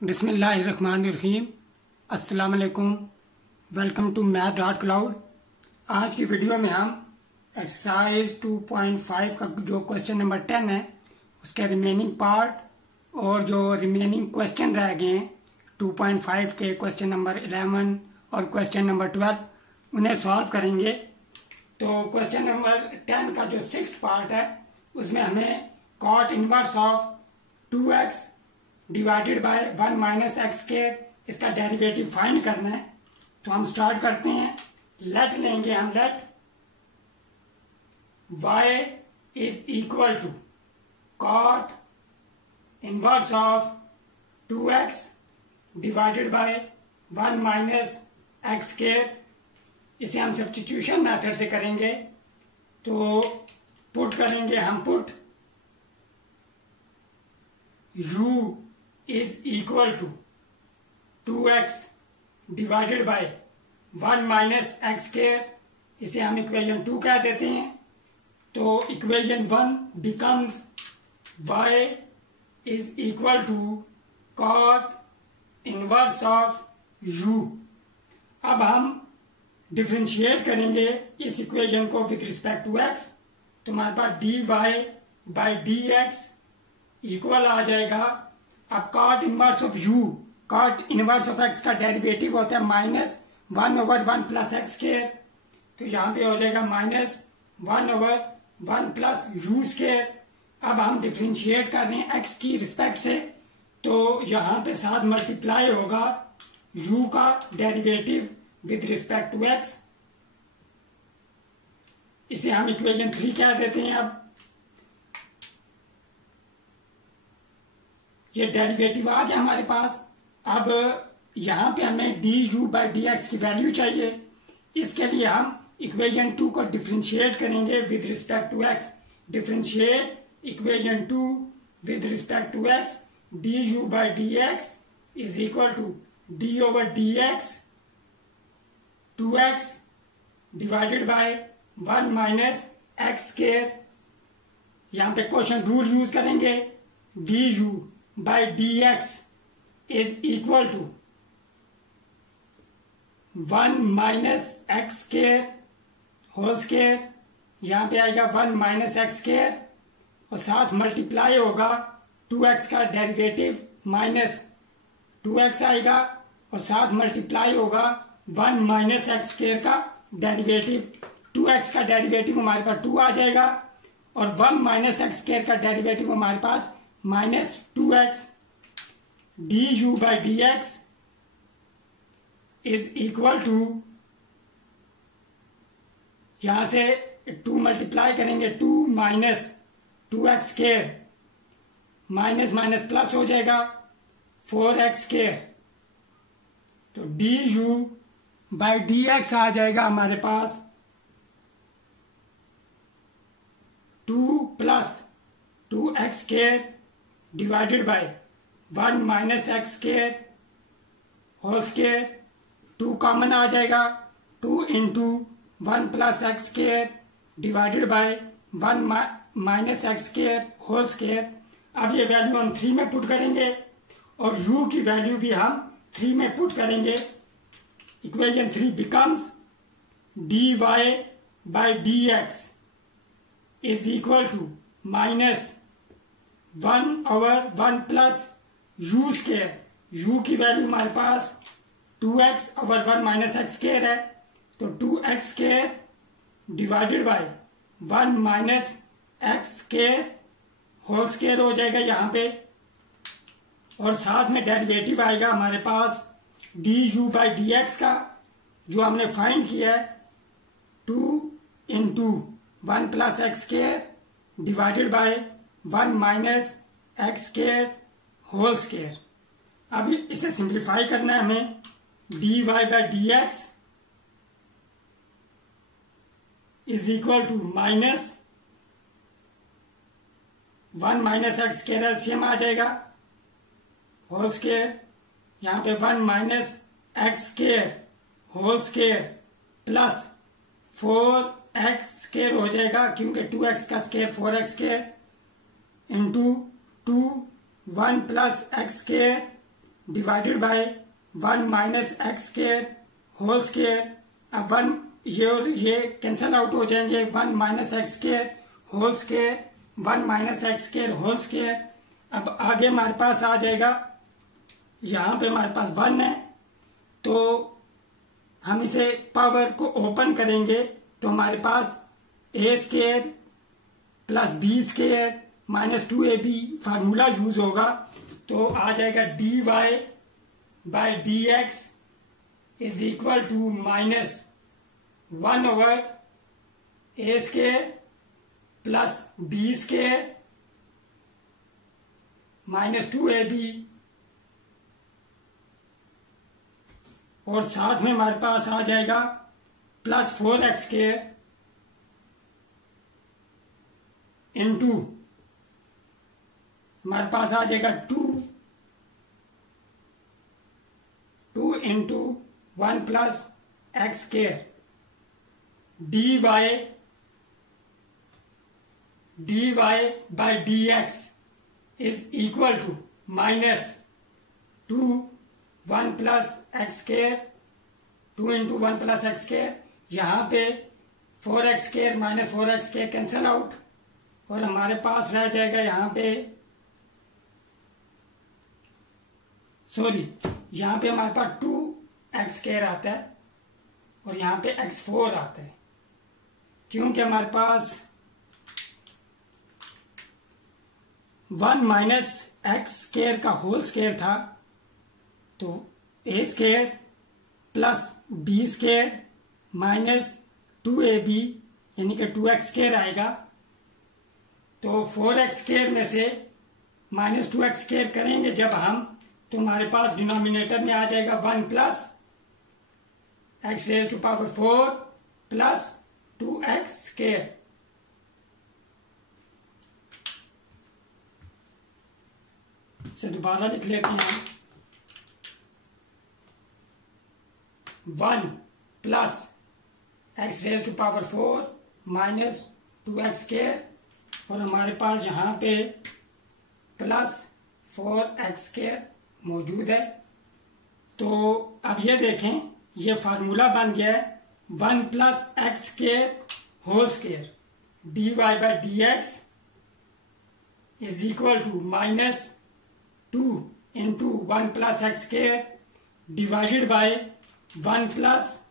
बिस्मिल्लाहिर्रहमानिर्रहीम। अस्सलाम वालेकुम। Welcome to math.cloud। आज की वीडियो में हम एक्सरसाइज 2.5 का जो क्वेश्चन नंबर 10 है उसके रिमेनिंग पार्ट और जो रिमेनिंग क्वेश्चन रह गए हैं 2.5 के क्वेश्चन नंबर 11 और क्वेश्चन नंबर 12 उन्हें सॉल्व करेंगे। तो क्वेश्चन नंबर 10 का जो 6th पार्ट है उसमें हमें cot inverse of 2x divided by 1 minus x square इसका डेरिवेटिव फाइंड करना है। तो हम स्टार्ट करते हैं। लेट लेंगे हम, let y is equal to cot inverse of 2x divided by 1 minus x square. इसे हम सब्स्टिट्यूशन मेथड से करेंगे। तो पुट करेंगे हम, put u is equal to 2x divided by 1 minus x square. इसे हम इक्वेशन 2 कह देते हैं। तो equation 1 becomes y is equal to cot inverse of u। अब हम डिफरेंशिएट करेंगे इस इक्वेशन को विद रिस्पेक्ट टू x। तो हमारे पास dy by d x equal आ जाएगा। अब cot inverse of u, cot inverse of x का डेरिवेटिव होता है -1/1 प्लस एक्स स्क्वायर। तो यहाँ पे हो जाएगा -1/1 प्लस u स्क्वायर। अब हम डिफरेंशिएट कर रहे हैं x की रिस्पेक्ट से। तो यहाँ पे साथ मल्टीप्लाई होगा u का derivative with respect to x। इसे हम इक्वेशन 3 कह देते हैं। अब ये डेरिवेटिव आ गया हमारे पास। अब यहाँ पे हमें du बाई डी एक्स की वैल्यू चाहिए। इसके लिए हम इक्वेशन 2 को डिफरेंशिएट करेंगे with respect to x। Differentiate equation 2 with respect to x। du by d x is equal to d over d x 2x divided by 1 minus x square. यहाँ पे quotient rule use करेंगे। du by d x is equal to 1 minus x square whole square. यहाँ पे आएगा 1 minus x square और साथ multiply होगा 2x का डेरिवेटिव माइनस 2x आएगा और साथ मल्टीप्लाई होगा 1 माइनस एक्स स्क्वायर का डेरिवेटिव। 2x का डेरिवेटिव हमारे पास 2 आ जाएगा और 1 माइनस एक्स स्क्वायर का डेरिवेटिव हमारे पास -2x। du by d x is equal to, यहां से 2 मल्टीप्लाई करेंगे 2 minus 2x square, minus minus plus हो जाएगा 4x स्क्वायर। तो du बाई डी एक्स आ जाएगा हमारे पास 2 plus 2x square divided by 1 minus x square whole square. 2 common आ जाएगा। 2 into 1 plus x square divided by 1 minus x square whole square. अब ये वैल्यू हम 3 में पुट करेंगे और u की वैल्यू भी हम 3 में पुट करेंगे। Equation 3 becomes dy by d x is equal to -1/1 plus u square. u की वैल्यू हमारे पास 2x over 1 minus x square है। तो 2x square divided by 1 minus x square whole square हो जाएगा यहाँ पे। और साथ में डेरिवेटिव आएगा हमारे पास du बाई डी एक्स का जो हमने फाइंड किया है 2 into 1 plus x square divided by 1 minus x square whole square. अब इसे सिंप्लीफाई करना है हमें। dy by d x is equal to -1 minus x square LCM आ जाएगा होल स्क्वायर। यहाँ पे 1 minus x square whole square plus 4x square हो जाएगा क्योंकि 2x का square 4x square into 2 1 plus x square divided by 1 minus x square whole square. अब 1 ये कैंसल आउट हो जाएंगे, 1 minus x square whole square, 1 minus x square whole square. अब आगे हमारे पास आ जाएगा, यहाँ पे हमारे पास 1 है, तो हम इसे पावर को ओपन करेंगे तो हमारे पास a square plus b square minus 2ab formula use होगा। तो आ जाएगा dy by dx is equal to minus 1 over a square plus b square minus 2ab, और साथ में हमारे पास आ जाएगा प्लस 4x स्क्वायर इंटू हमारे पास आ जाएगा 2 into 1 plus x square dy by dx is equal to minus 1 plus x square 2 into 1 plus x square. यहाँ पे 4x square minus 4x square cancel out, और हमारे पास रह जाएगा यहाँ पे, यहाँ पे हमारे पास 2x स्क्वायर आता है और यहाँ पे x4 आता है, क्योंकि हमारे पास 1 माइनस एक्स स्क्वायर का होल स्क्वायर था, तो a square plus b square minus 2ab यानी कि 2x स्क्वायर आएगा। तो 4x स्क्वायर में से माइनस 2x स्क्वायर करेंगे जब हम, तो हमारे पास डिनोमिनेटर में आ जाएगा 1 plus x raise to power 4 plus 2x square. से दोबारा लिख लेते हैं, 1 plus x raise to power 4 minus 2x square, और हमारे पास यहाँ पे प्लस 4x स्क्वायर मौजूद है। तो अब ये देखें, ये फार्मूला बन गया है 1 plus x square whole square dy by dx is equal to minus 2 into 1 plus x square divided by 1 plus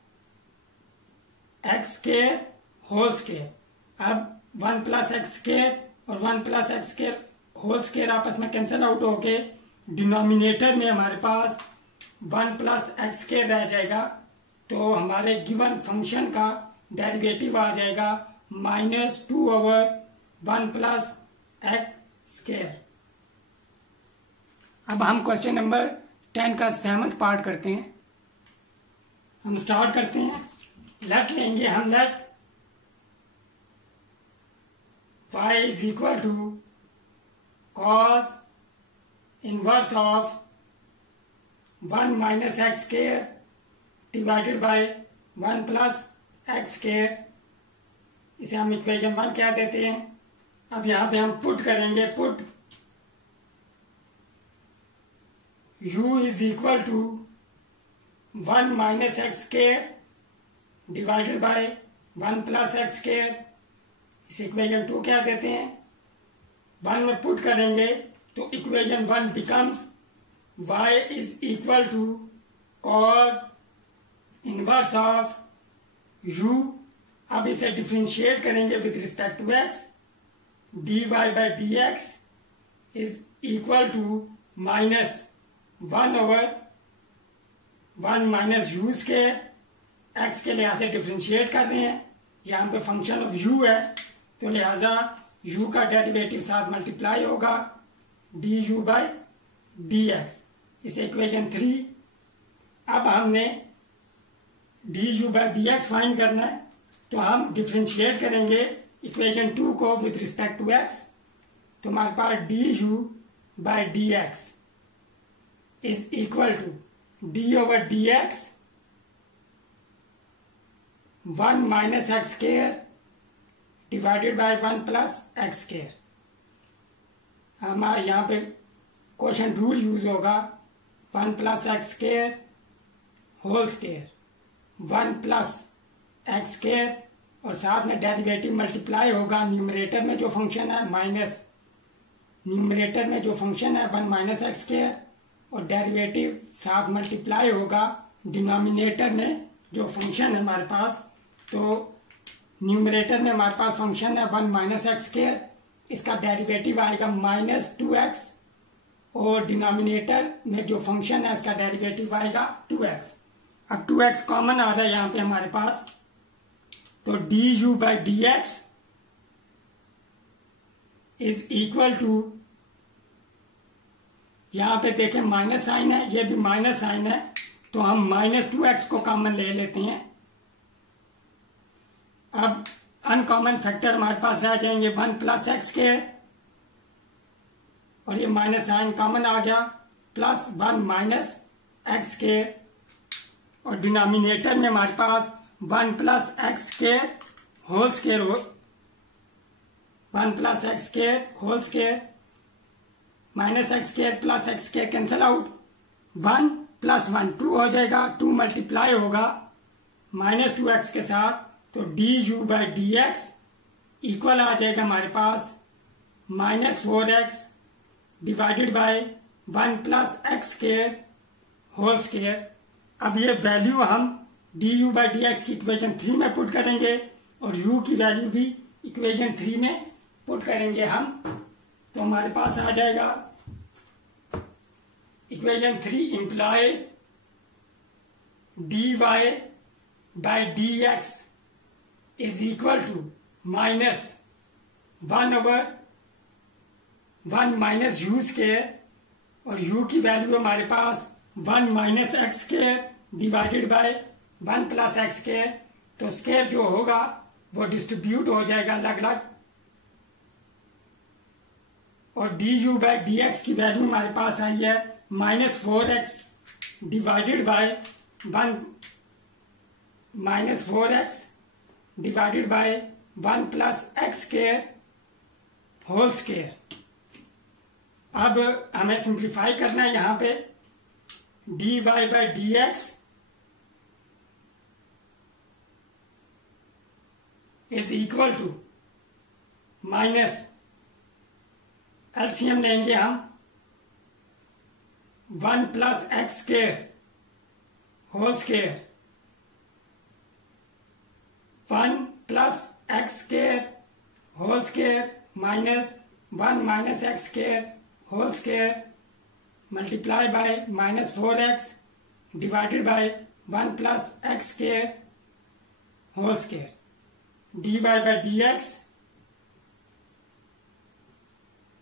x square whole square. अब 1 प्लस एक्स स्क्वायर और 1 plus x square whole square आपस में cancel out होके denominator में हमारे पास 1 plus x square रह जाएगा। तो हमारे गिवन फंक्शन का डेरिवेटिव आ जाएगा minus 2 over 1 plus x square. अब हम क्वेश्चन नंबर 10 का 7th पार्ट करते हैं। हम स्टार्ट करते हैं, लेट लेंगे हम, let y is equal to cos inverse of 1 minus x square divided by 1 plus x square. इसे हम इक्वेशन 1 क्या देते हैं। अब यहाँ पे हम पुट करेंगे, put u is equal to 1 minus x square divided by 1 plus x square. इस इक्वेशन 2 क्या देते हैं, 1 में पुट करेंगे तो equation 1 becomes y is equal to cos inverse of u। अब इसे डिफरेंशिएट करेंगे with respect to x, dy by dx is equal to minus 1 over 1 minus u square. x के लिहाज से डिफरेंशिएट कर रहे हैं, यहाँ पे फंक्शन ऑफ u है, तो लिहाजा u का डेरिवेटिव साथ मल्टीप्लाई होगा du बाय dx। इस इक्वेशन 3। अब हमने du बाय dx फाइंड करना है, तो हम डिफरेंशिएट करेंगे इक्वेशन 2 को विद रिस्पेक्ट टू x। तो हमारे पास du by dx is equal to d over dx 1 minus x square divided by 1 plus x square. हमारे यहाँ पे क्वेश्चन रूल यूज होगा, 1 plus x square whole square, 1 plus x square और साथ में डेरिवेटिव मल्टीप्लाई होगा न्यूमरेटर में जो फंक्शन है माइनस न्यूमरेटर में जो फंक्शन है 1 माइनस एक्स स्क्वायर और डेरिवेटिव साथ मल्टीप्लाई होगा डिनोमिनेटर में जो फंक्शन है हमारे पास। तो न्यूमरेटर में हमारे पास फंक्शन है 1 माइनस एक्स स्क्वायर, इसका डेरिवेटिव आएगा -2x और डिनोमिनेटर में जो फंक्शन है इसका डेरिवेटिव आएगा 2x। अब 2x कॉमन आ रहा है यहाँ पे हमारे पास, तो du by dx is equal to, यहाँ पे देखें माइनस साइन है, ये भी माइनस साइन है, तो हम -2x को कॉमन ले लेते हैं। अब अनकॉमन फैक्टर हमारे पास रह जाएंगे 1 प्लस एक्स स्क्वायर और ये माइनस साइन कॉमन आ गया, प्लस 1 माइनस एक्स स्क्वायर और डिनोमिनेटर में हमारे पास 1 plus x square whole square 1 plus x square whole square minus x square plus x square cancel out, 1 plus 1 2 हो जाएगा, 2 मल्टीप्लाई होगा -2x के साथ, तो du by d x equal आ जाएगा हमारे पास -4x divided by 1 plus x square whole square. अब ये वैल्यू हम du बाई डी एक्स की इक्वेशन 3 में पुट करेंगे और u की वैल्यू भी इक्वेशन 3 में पुट करेंगे हम, तो हमारे पास आ जाएगा equation 3 implies dy by d x is equal to -1/1 minus u square और u की वैल्यू हमारे पास 1 minus x square divided by 1 plus x square, तो स्क्वायर जो होगा वो डिस्ट्रीब्यूट हो जाएगा अलग अलग और du बाई डी एक्स की वैल्यू हमारे पास आई है -4x divided by 1 plus x square whole square. अब हमें सिंप्लीफाई करना है यहाँ पे, dy by d x is equal to minus LCM लेंगे हम 1 plus x square whole square 1 plus x square whole square minus 1 minus x square whole square multiply by -4x divided by 1 plus x square whole square, dy by d x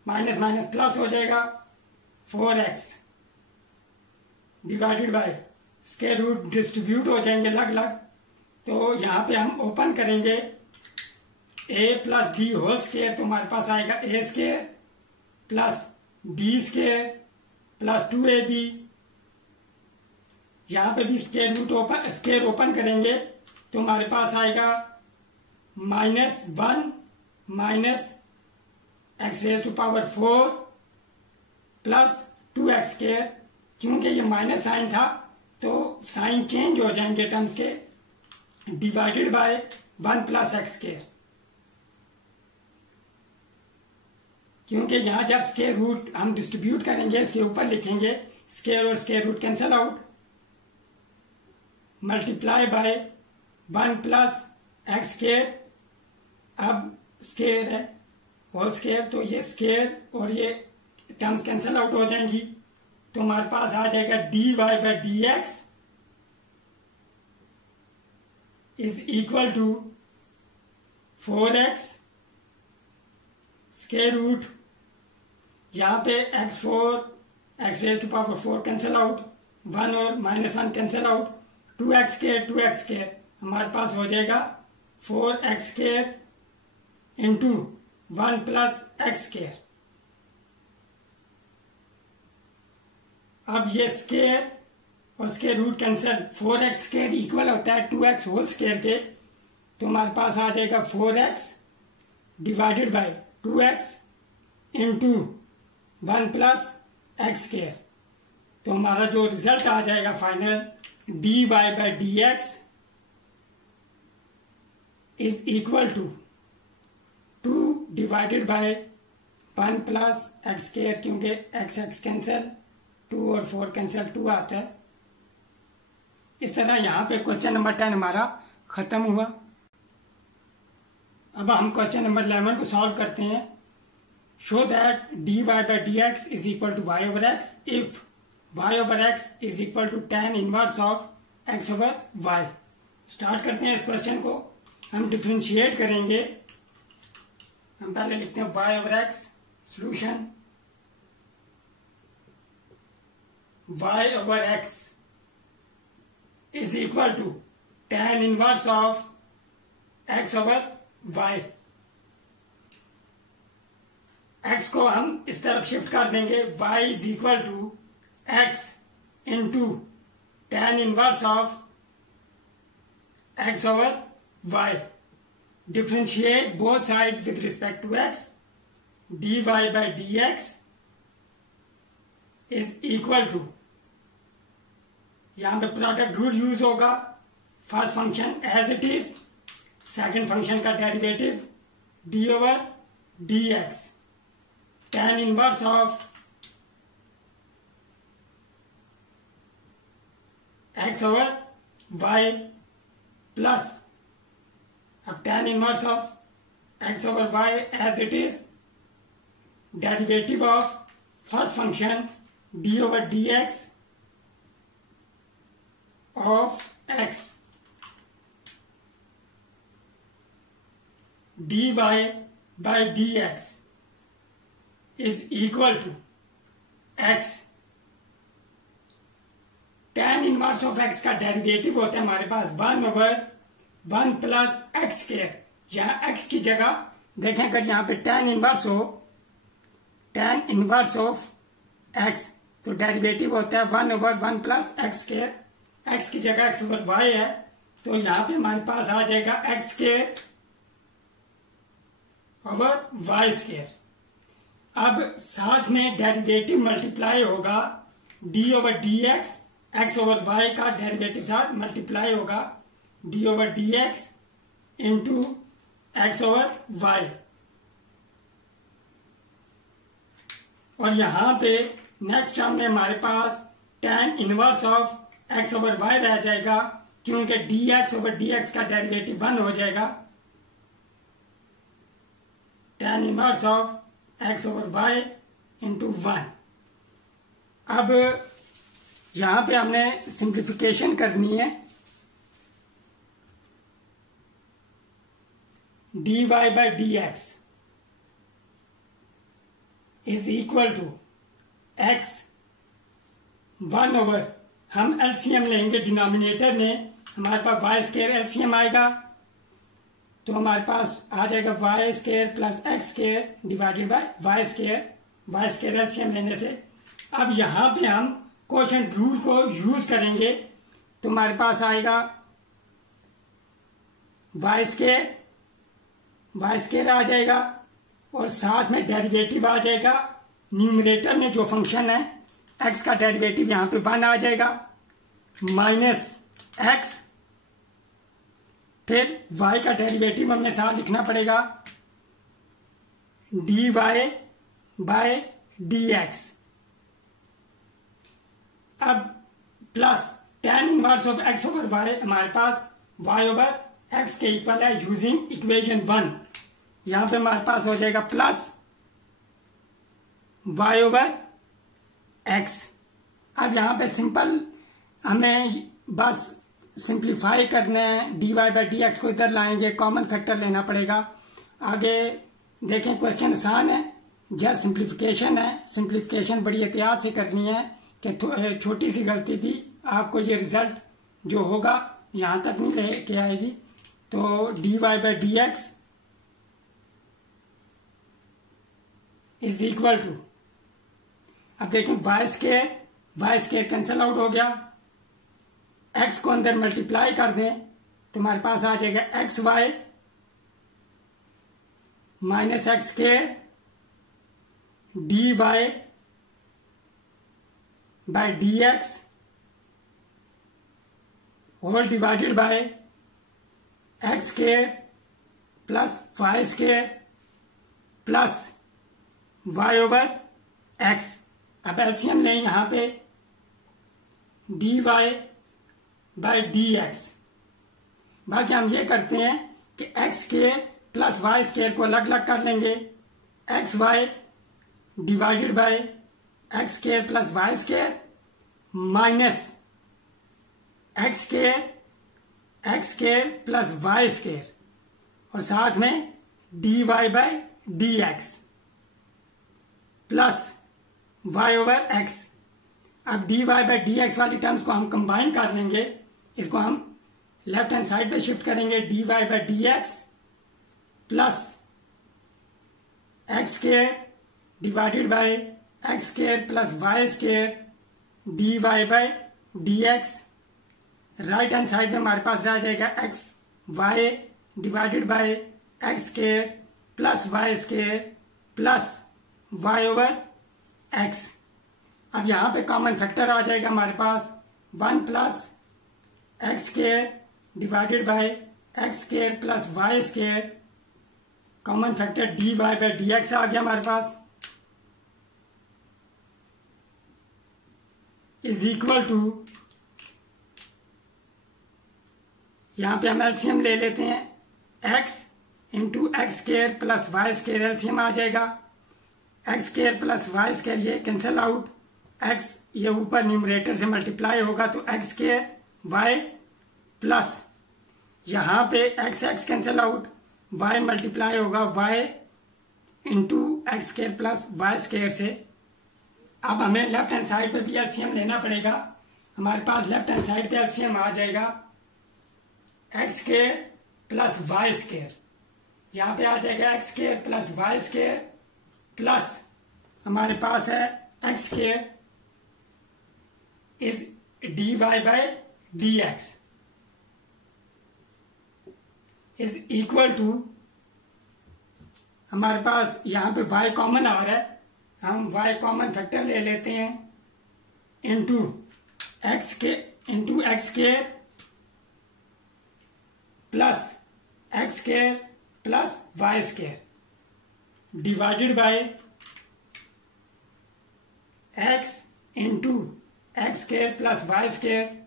minus minus plus हो जाएगा 4x divided by square root distribute हो जाएंगे अलग अलग, तो यहाँ पे हम ओपन करेंगे a plus b whole square, तो हमारे पास आएगा a square plus b square plus 2ab, यहाँ पे भी स्क्वायर ओपन करेंगे तो हमारे पास आएगा -1 minus x raise to power 4 plus 2x square, क्योंकि ये माइनस साइन था तो साइन चेंज हो जाएंगे टर्म्स के, divided by 1 plus x square, क्योंकि यहां जब स्क्वायर रूट हम डिस्ट्रीब्यूट करेंगे इसके ऊपर लिखेंगे स्क्वायर और square root cancel out, multiply by 1 plus x square, अब स्क्वायर है होल स्क्वायर तो ये स्क्वायर और ये टर्म्स कैंसिल आउट हो जाएंगी, तो हमारे पास आ जाएगा dy by d x is equal to 4x square root, यहाँ पे x4 x raise to power 4 cancel out, 1 और -1 कैंसिल आउट, 2x स्क्वायर हमारे पास हो जाएगा 4x square into 1 plus x square. अब ये स्क्वायर और square root cancel, 4x square equal होता है 2x होल स्क्वायर के, तो हमारे पास आ जाएगा 4x divided by 2x into 1 plus x square. तो हमारा जो रिजल्ट आ जाएगा final, dy by d x is equal to 2 divided by 1 plus x square, क्योंकि एक्स एक्स कैंसिल, 2 और 4 कैंसिल, 2 आता है। इस तरह यहाँ पे क्वेश्चन नंबर 10 हमारा खत्म हुआ। अब हम क्वेश्चन नंबर 11 को सॉल्व करते हैं। Show that dy by d x is equal to y over x if y over x is equal to tan inverse of x over y। Start करते हैं इस क्वेश्चन को। हम डिफरेंशिएट करेंगे। हम पहले लिखते हैं y over x, solution y over x is equal to tan inverse of x over y। x को हम इस तरफ शिफ्ट कर देंगे, y is equal to x into tan inverse of x over y। Differentiate both sides with respect to x, dy by d x is equal to, यहां पे product rule use होगा। First function as it is, second function का derivative d over d x, tan inverse of x over y plus, अब tan inverse of x over y as it is, derivative of first function d over d x of x, dy by d x is equal to x। tan inverse of x का derivative होता है हमारे पास 1 over 1 plus x square. यहाँ x की जगह देखें, अगर यहाँ पे tan इनवर्स हो, tan इनवर्स ऑफ x, तो डेरिवेटिव होता है 1 over 1 plus x square. x की जगह x ओवर y है, तो यहाँ पे हमारे पास आ जाएगा x square over y square. अब साथ में डेरिवेटिव मल्टीप्लाई होगा, d over d x, x over y का डेरिवेटिव साथ मल्टीप्लाई होगा, d over d x into x over y. और यहां पे नेक्स्ट टर्म में हमारे पास tan inverse of x over y रह जाएगा, क्योंकि d x over d x का डेरिवेटिव 1 हो जाएगा। tan inverse of x over y into 1। अब यहां पे हमने सिंप्लीफिकेशन करनी है। dy by d x is equal to x 1 over, हम एलसीएम लेंगे डिनोमिनेटर में, हमारे पास वाई स्क्वायर एलसीएम आएगा, तो हमारे पास आ जाएगा y square plus x square divided by y square LCM लेने से। अब यहां पे हम क्वोशंट रूल को यूज करेंगे, तो हमारे पास आएगा वाई स्क्वायर आ जाएगा, और साथ में डेरिवेटिव आ जाएगा। न्यूमरेटर में जो फंक्शन है x का डेरिवेटिव यहां पे 1 आ जाएगा, माइनस x, फिर y का डेरिवेटिव हमने साथ लिखना पड़ेगा, dy बाय डी एक्स। अब plus tan inverse of x over y, हमारे पास y ओवर x के इक्वल है यूजिंग इक्वेशन 1। यहां पे हमारे पास हो जाएगा प्लस y ओवर x। अब यहां पे सिंपल हमें बस सिंप्लीफाई करना है, dy बाई डी एक्स को इधर लाएंगे, कॉमन फैक्टर लेना पड़ेगा। आगे देखें, क्वेश्चन आसान है, जब सिंप्लीफिकेशन है, सिंप्लीफिकेशन बड़ी एहतियात से करनी है कि छोटी सी गलती भी आपको ये रिजल्ट जो होगा यहां तक नहीं लेके आएगी। तो dy by d x is equal to, अब देखें वाई स्क्वायर कैंसिल आउट हो गया, x को अंदर मल्टीप्लाई कर दें तो हमारे पास आ जाएगा x y minus x square dy by d x whole divided by x square plus y square plus y over x. अब एलसीएम लें यहां पे d y by d x. बाकी हम ये करते हैं कि x square plus y square को अलग अलग कर लेंगे। X y divided by x square plus y square minus x square plus y square और साथ में D y by d x plus y over x. अब d y by d x वाली टर्म्स को हम कंबाइन कर लेंगे। इसको हम लेफ्ट हैंड साइड पे शिफ्ट करेंगे। D y by d x plus x square divided by x square plus y square d y by d x. Right hand side में हमारे पास रह जाएगा x y divided by x square plus y square plus y over x. अब यहां पे common factor आ जाएगा हमारे पास 1 plus x square divided by x square plus y square. Common factor d y by d x आ गया हमारे पास इज इक्वल टू, यहां पे हम एलसीएम ले लेते हैं। X into x square plus y square LCM आ जाएगा। X square plus y square ये कैंसिल आउट। एक्स ये ऊपर न्यूमरेटर से मल्टीप्लाई होगा तो एक्स स्क्वायर वाई प्लस यहां पे x x cancel out, y multiply होगा y into x square plus y square से। अब हमें लेफ्ट हैंड साइड पे भी एलसीएम लेना पड़ेगा। हमारे पास लेफ्ट हैंड साइड पे एलसीएम आ जाएगा x square plus y square. यहां पे आ जाएगा x square plus y square plus हमारे पास है x square is d y by d x is equal to, हमारे पास यहां पे y कॉमन आ रहा है, हम y कॉमन फैक्टर ले लेते हैं into x square plus x square plus y square divided by x into x square plus y square.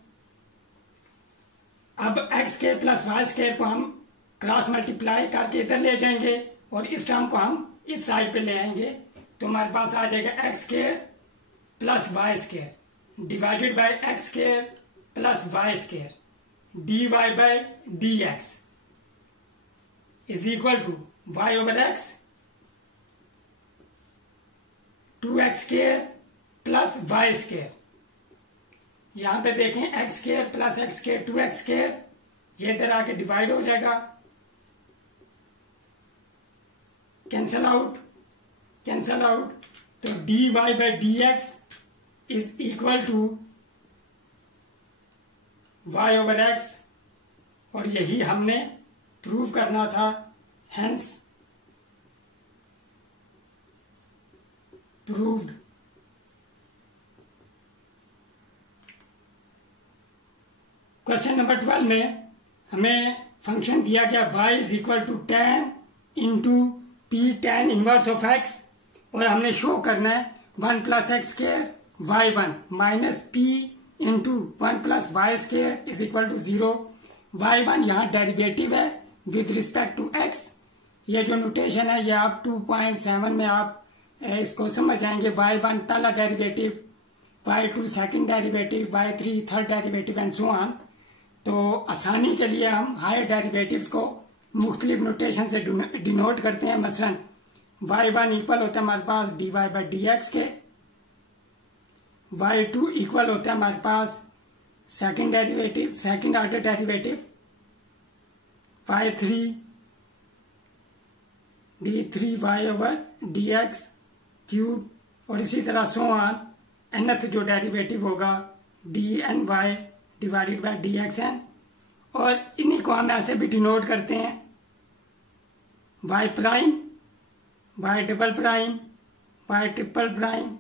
अब x square plus y square को हम क्रॉस मल्टीप्लाई करके इधर ले जाएंगे और इस टर्म को हम इस साइड पे ले आएंगे तो हमारे पास आ जाएगा x square plus y square divided by x square plus y square d y by d x is equal to y over x 2x square plus y square. यहां पे देखें x square plus x square 2x square ये इधर आके divide हो जाएगा, cancel out तो d y by d x is equal to y over x और यही हमने प्रूव करना था। Hence proved. क्वेश्चन नंबर 12 में हमें फंक्शन दिया गया y is equal to tan into t tan inverse of x और हमने शो करना है 1 plus x square y1 minus p into 1 plus y square is equal to 0। y1 यहाँ derivative है विद रिस्पेक्ट टू x। ये जो notation है ये आप 2.7 में आप इसको समझ आएंगे। y1 पहला derivative, y2 second derivative, y3 third derivative and so on. तो आसानी के लिए हम हायर डेरिवेटिव्स को मुख्तलिफ नोटेशन से डिनोट करते हैं। मसलन y1 इक्वल होता है हमारे पास d y by d x के, y2 इक्वल होता है हमारे पास second derivative, second order derivative y3 d3 y over d x cube और इसी तरह सो ऑन। nth जो डेरिवेटिव होगा d n y divided by d x n और इन्हीं को हम ऐसे भी डिनोट करते हैं y prime, y double prime, y triple prime,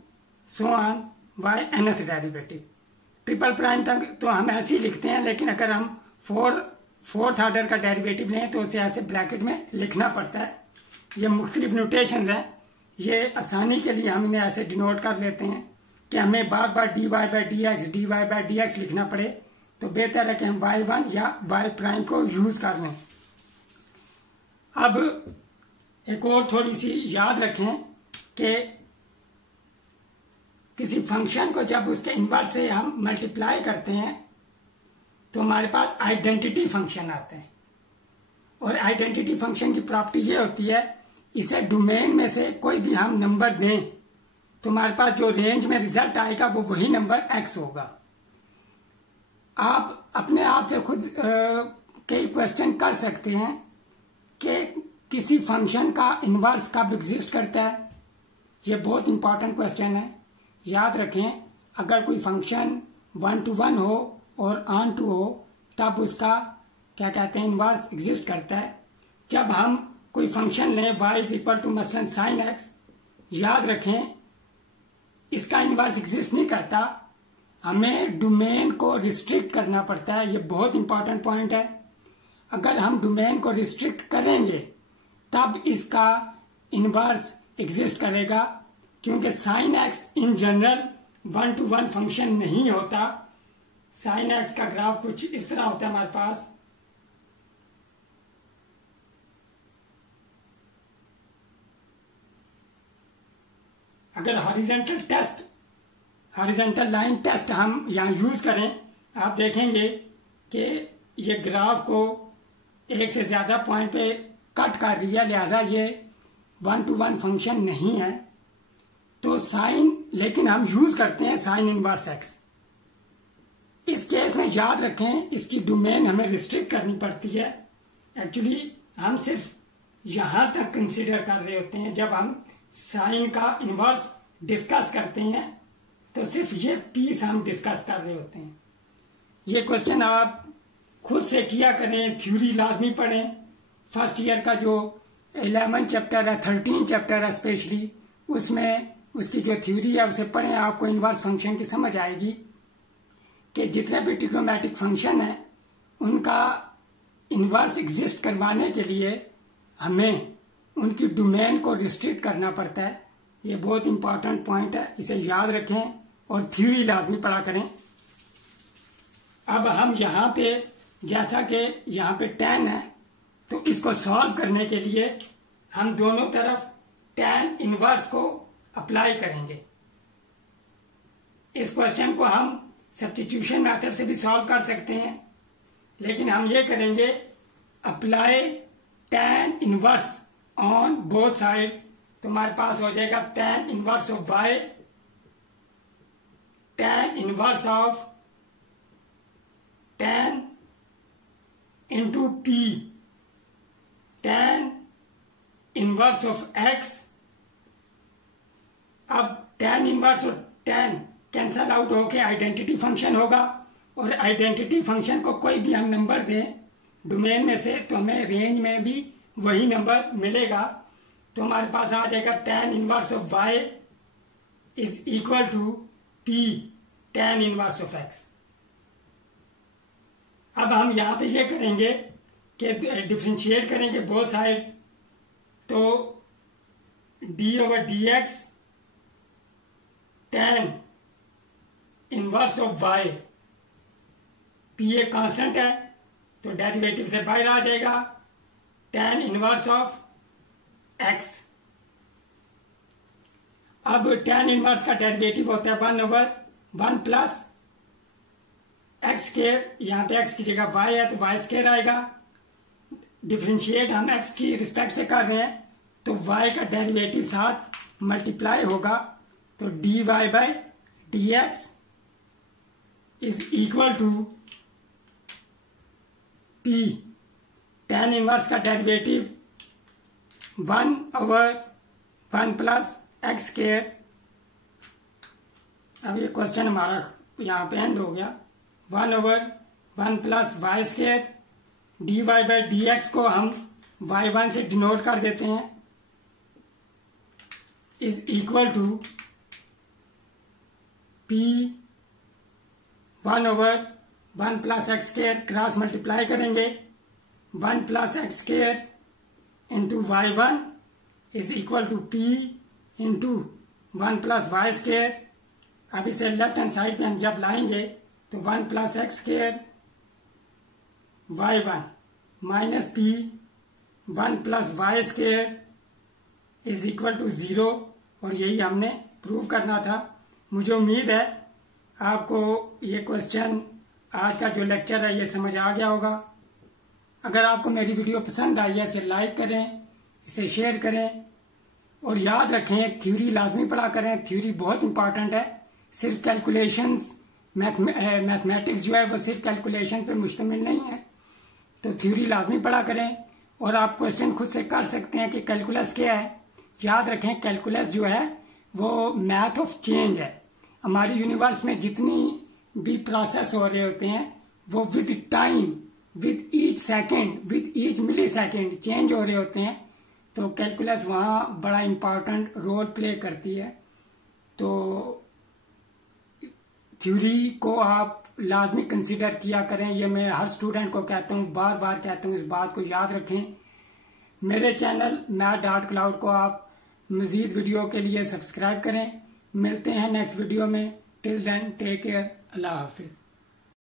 so on, y nth derivative. Triple prime तक तो हम ऐसे ही लिखते हैं, लेकिन अगर हम फोर्थ ऑर्डर का डेरिवेटिव लें तो उसे ऐसे ब्रैकेट में लिखना पड़ता है। ये मुख्तलिफ नोटेशंस हैं, ये आसानी के लिए हम इन्हें ऐसे डिनोट कर लेते हैं कि हमें बार बार dy बाय डी एक्स लिखना पड़े, तो बेहतर है कि हम y1 या y प्राइम को यूज कर लें। अब एक और थोड़ी सी याद रखें कि किसी फंक्शन को जब उसके इनवर्स से हम मल्टीप्लाई करते हैं तो हमारे पास आइडेंटिटी फंक्शन आते हैं, और आइडेंटिटी फंक्शन की प्रॉपर्टी ये होती है, इसे डोमेन में से कोई भी हम नंबर दें तो हमारे पास जो रेंज में रिजल्ट आएगा वो वही नंबर x होगा। आप अपने आप से खुद कई क्वेश्चन कर सकते हैं कि किसी फंक्शन का इनवर्स कब एग्जिस्ट करता है। ये बहुत इंपॉर्टेंट क्वेश्चन है, याद रखें। अगर कोई फंक्शन 1 to 1 हो और ऑन टू हो तब उसका क्या कहते हैं, इनवर्स एग्जिस्ट करता है। जब हम कोई फंक्शन लें y इज इक्वल टू मसलन साइन x, याद रखें इसका इनवर्स एग्जिस्ट नहीं करता, हमें डोमेन को रिस्ट्रिक्ट करना पड़ता है। ये बहुत इंपॉर्टेंट पॉइंट है। अगर हम डोमेन को रिस्ट्रिक्ट करेंगे तब इसका इनवर्स एग्जिस्ट करेगा, क्योंकि sine x in general 1 to 1 function नहीं होता। साइन एक्स का ग्राफ कुछ इस तरह होता है हमारे पास। अगर हॉरिजॉन्टल लाइन टेस्ट हम यहां यूज करें, आप देखेंगे कि ये ग्राफ को एक से ज्यादा पॉइंट पे कट कर रही है, लिहाजा ये 1 to 1 फंक्शन नहीं है। तो साइन, लेकिन हम यूज करते हैं साइन इनवर्स एक्स। इस केस में याद रखें इसकी डोमेन हमें रिस्ट्रिक्ट करनी पड़ती है। एक्चुअली हम सिर्फ यहां तक कंसीडर कर रहे होते हैं। जब हम साइन का इनवर्स डिस्कस करते हैं तो सिर्फ ये पीस हम डिस्कस कर रहे होते हैं। ये क्वेश्चन आप खुद से किया करें, थ्योरी लाजमी पढ़ें। फर्स्ट ईयर का जो 11 चैप्टर है, 13 चैप्टर है स्पेशली, उसमें उसकी जो थ्योरी है उसे पढ़ें, आपको इनवर्स फंक्शन की समझ आएगी कि जितने भी ट्रिग्नोमेट्रिक फंक्शन है उनका इनवर्स एग्जिस्ट करवाने के लिए हमें उनकी डोमेन को रिस्ट्रिक्ट करना पड़ता है। ये बहुत इंपॉर्टेंट पॉइंट है, इसे याद रखें और थ्योरी लाजमी पढ़ा करें। अब हम यहाँ पे, जैसा कि यहाँ पे tan है, तो इसको सॉल्व करने के लिए हम दोनों तरफ tan इनवर्स को अप्लाई करेंगे। इस क्वेश्चन को हम सब्स्टिट्यूशन मेथड से भी सॉल्व कर सकते हैं, लेकिन हम ये करेंगे apply tan inverse on both sides. तो हमारे पास हो जाएगा tan inverse of y, tan inverse of tan into p, tan inverse of x। अब tan इनवर्स और tan कैंसल आउट होके आइडेंटिटी फंक्शन होगा, और आइडेंटिटी फंक्शन को कोई भी हम नंबर दें डोमेन में से तो हमें रेंज में भी वही नंबर मिलेगा। तो हमारे पास आ जाएगा tan inverse of y is equal to p tan inverse of x। अब हम यहां पे ये करेंगे कि डिफरेंशिएट करेंगे बोथ साइड्स, तो d/dx tan inverse of y, p एक कांस्टेंट है तो डेरिवेटिव से बाहर आ जाएगा tan इनवर्स ऑफ x। अब tan इनवर्स का डेरिवेटिव होता है 1/1 प्लस एक्स स्क्वायर, यहाँ पे x की जगह y है तो y स्क्वायर आएगा। डिफरेंशिएट हम x की रिस्पेक्ट से कर रहे हैं तो y का डेरिवेटिव साथ मल्टीप्लाई होगा, तो dy/dx is equal to p tan inverse का डेरिवेटिव 1/1 प्लस एक्स स्क्वायर। अब ये क्वेश्चन हमारा यहाँ पे एंड हो गया। 1/1 प्लस वाई स्क्वायर, dy/dx को हम y1 से डिनोट कर देते हैं, is equal to P 1/1 plus x square cross multiply करेंगे 1 plus x square into y1 is equal to P into 1 plus y square. अब इसे लेफ्ट हैंड साइड पे हम जब लाएंगे तो 1 plus x square y1 minus P 1 plus y square is equal to 0, और यही हमने प्रूव करना था। मुझे उम्मीद है आपको ये क्वेश्चन, आज का जो लेक्चर है, ये समझ आ गया होगा। अगर आपको मेरी वीडियो पसंद आई है इसे लाइक करें, इसे शेयर करें, और याद रखें थ्योरी लाजमी पढ़ा करें। थ्योरी बहुत इंपॉर्टेंट है। सिर्फ कैलकुलेशंस, मैथमेटिक्स जो है वो सिर्फ कैलकुलेशन पे मुश्तमिल नहीं है, तो थ्योरी लाजमी पढ़ा करें। और आप क्वेश्चन खुद से कर सकते हैं कि कैलकुलस क्या है। याद रखें कैलकुलस जो है वो मैथ ऑफ चेंज है। हमारी यूनिवर्स में जितनी भी प्रोसेस हो रहे होते हैं वो with time, with each second, with each millisecond change हो रहे होते हैं। तो कैलकुलस वहाँ बड़ा इम्पोर्टेंट रोल प्ले करती है। तो थ्योरी को आप लाजमी कंसीडर किया करें। ये मैं हर स्टूडेंट को कहता हूँ, बार बार कहता हूँ, इस बात को याद रखें। मेरे चैनल math.cloud को आप मजीद वीडियो के लिए सब्सक्राइब करें। मिलते हैं नेक्स्ट वीडियो में। Till then take care. अल्लाह हाफिज।